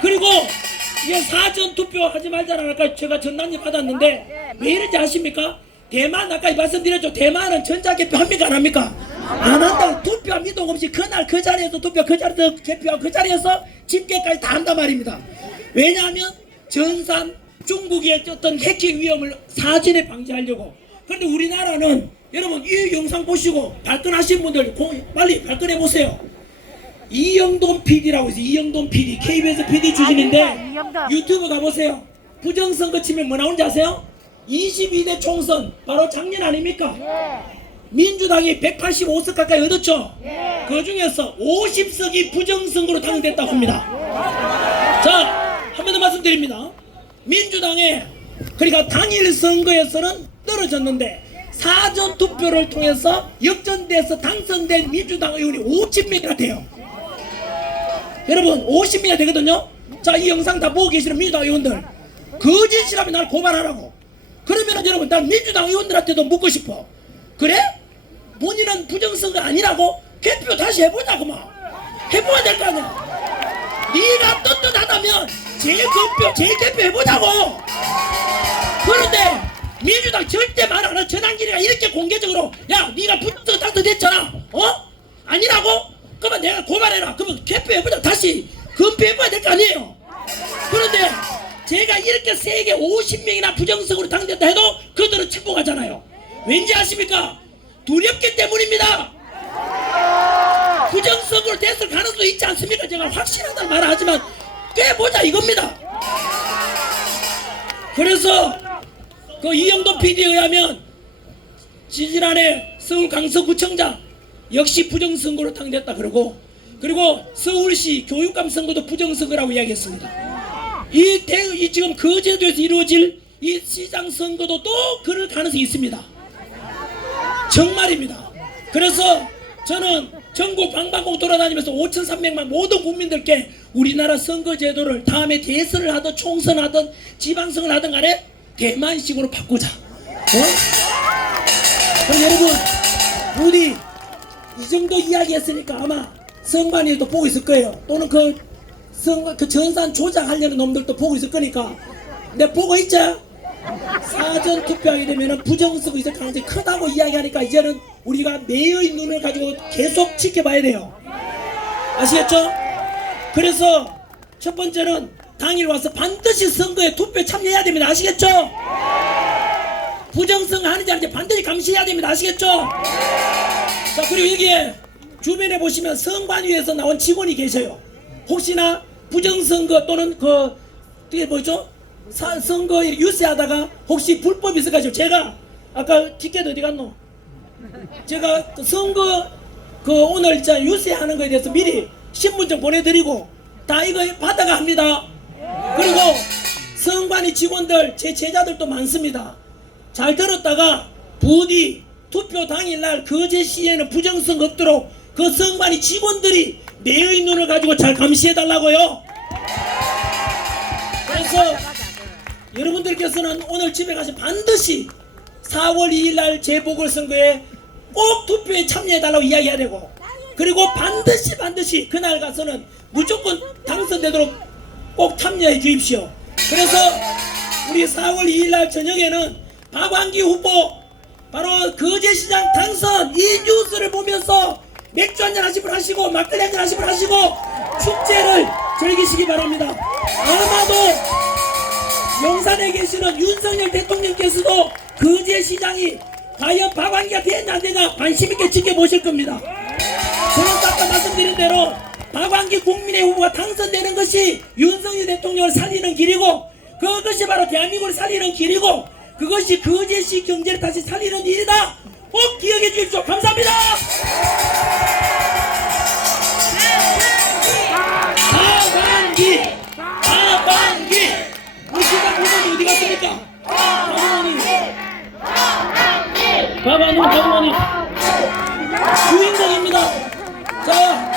그리고 이게 사전 투표 하지 말자는 아까 제가 전단지 받았는데 왜 이런지 아십니까? 대만 아까 말씀드렸죠. 대만은 전자 개표 합니까 안 합니까? 안 한다. 투표 미동 없이 그날 그 자리에서 투표 그 자리에서 개표하고 그 자리에서 집계까지 다 한단 말입니다. 왜냐하면 전산 중국의 어떤 해킹 위험을 사전에 방지하려고. 그런데 우리나라는 여러분 이 영상 보시고 발끈하신 분들 고- 빨리 발끈해 보세요. 이영돈 PD라고 있어요. 이영돈 PD, KBS PD 출신인데 아닙니다, 이영돈. 유튜브 가보세요. 부정선거 치면 뭐 나오는지 아세요? 22대 총선 바로 작년 아닙니까? 예. 민주당이 185석 가까이 얻었죠. 예. 그 중에서 50석이 부정선거로 당선됐다고 합니다. 자, 한 번 더 말씀드립니다. 민주당의 그러니까 단일 선거에서는 떨어졌는데 사전 투표를 통해서 역전돼서 당선된 민주당 의원이 50명이나 돼요. 여러분 50명이 되거든요. 자, 이 영상 다 보고 계시는 민주당 의원들 거짓이라면 날 고발하라고. 그러면 여러분 난 민주당 의원들한테도 묻고 싶어. 그래? 본인은 부정선거 아니라고? 개표 다시 해보자 그만. 해봐야 될 거 아니야. 네가 떳떳하다면 재개표 재개표 해보자고. 그런데 민주당 절대 말 안 하는 전환길이가 이렇게 공개적으로 야 네가 부정선거 당선됐잖아. 어? 아니라고? 그러면 내가 고발해라. 그러면 개표 해보자. 다시 검표해봐야 될 거 아니에요. 그런데 제가 이렇게 세게 50명이나 부정선거로 당선됐다 해도 그들은 침묵하잖아요. 왠지 아십니까? 두렵기 때문입니다. 부정선거로 됐을 가능성도 있지 않습니까? 제가 확실하다는 말을 하지만 깨보자 이겁니다. 그래서 그 이영도 PD에 의하면 지지난해 서울 강서구청장 역시 부정선거로 당됐다 그러고 그리고 서울시 교육감 선거도 부정선거라고 이야기했습니다. 이, 대, 이 지금 그 제도에서 이루어질 이 시장 선거도 또 그럴 가능성이 있습니다. 정말입니다. 그래서 저는 전국 방방곡 돌아다니면서 5,300만 모든 국민들께 우리나라 선거 제도를 다음에 대선을 하든 총선하든 지방선을 하든 간에 대만식으로 바꾸자. 어? 그럼 여러분 우리 이 정도 이야기했으니까 아마 선관위도 보고 있을 거예요. 또는 그 선관 그 전산 조작하려는 놈들도 보고 있을 거니까. 근데 보고 있자. 사전 투표하게 되면 부정선거 있을 가능성이 크다고 이야기하니까 이제는 우리가 매의 눈을 가지고 계속 지켜봐야 돼요. 아시겠죠? 그래서 첫 번째는 당일 와서 반드시 선거에 투표에 참여해야 됩니다. 아시겠죠? 부정선거 하는지 아닌지 반드시 감시해야 됩니다. 아시겠죠? 자 그리고 여기에 주변에 보시면 선관위에서 나온 직원이 계셔요. 혹시나 부정선거 또는 그 그게 뭐죠? 사- 선거 유세하다가 혹시 불법이 있어가지고 제가 아까 티켓 어디 갔노? 제가 그 선거 그 오늘 진짜 유세하는 거에 대해서 미리 신분증 보내드리고 다 이거 받아가 합니다. 그리고 선관위 직원들 제 제자들도 많습니다. 잘 들었다가 부디 투표 당일날 거제 시에는 부정성 없도록 그 선관위 직원들이 내의 눈을 가지고 잘 감시해 달라고요. 그래서 여러분들께서는 오늘 집에 가서 반드시 4월 2일 날 재보궐선거에 꼭 투표에 참여해 달라고 이야기해야 되고 그리고 반드시 반드시 그날 가서는 무조건 당선되도록 꼭 참여해 주십시오. 그래서 우리 4월 2일 날 저녁에는 박완기 후보 바로 거제시장 당선 이 뉴스를 보면서 맥주 한잔 하시고 하시고 막걸리 한잔 하시고 하시고 축제를 즐기시기 바랍니다. 아마도 용산에 계시는 윤석열 대통령께서도 거제시장이 과연 박완기가 되었나 안 되나 관심 있게 지켜보실 겁니다. 저는 아까 말씀드린 대로 박완기 국민의 후보가 당선되는 것이 윤석열 대통령을 살리는 길이고 그것이 바로 대한민국을 살리는 길이고 그것이 거제시 경제를 다시 살리는 일이다. 꼭 기억해 주십시오. 감사합니다. 하반기 하반기 우리 시장 공무원이 어디 갔습니까? 공무원이 가만히 가만히 주인공입니다. 자.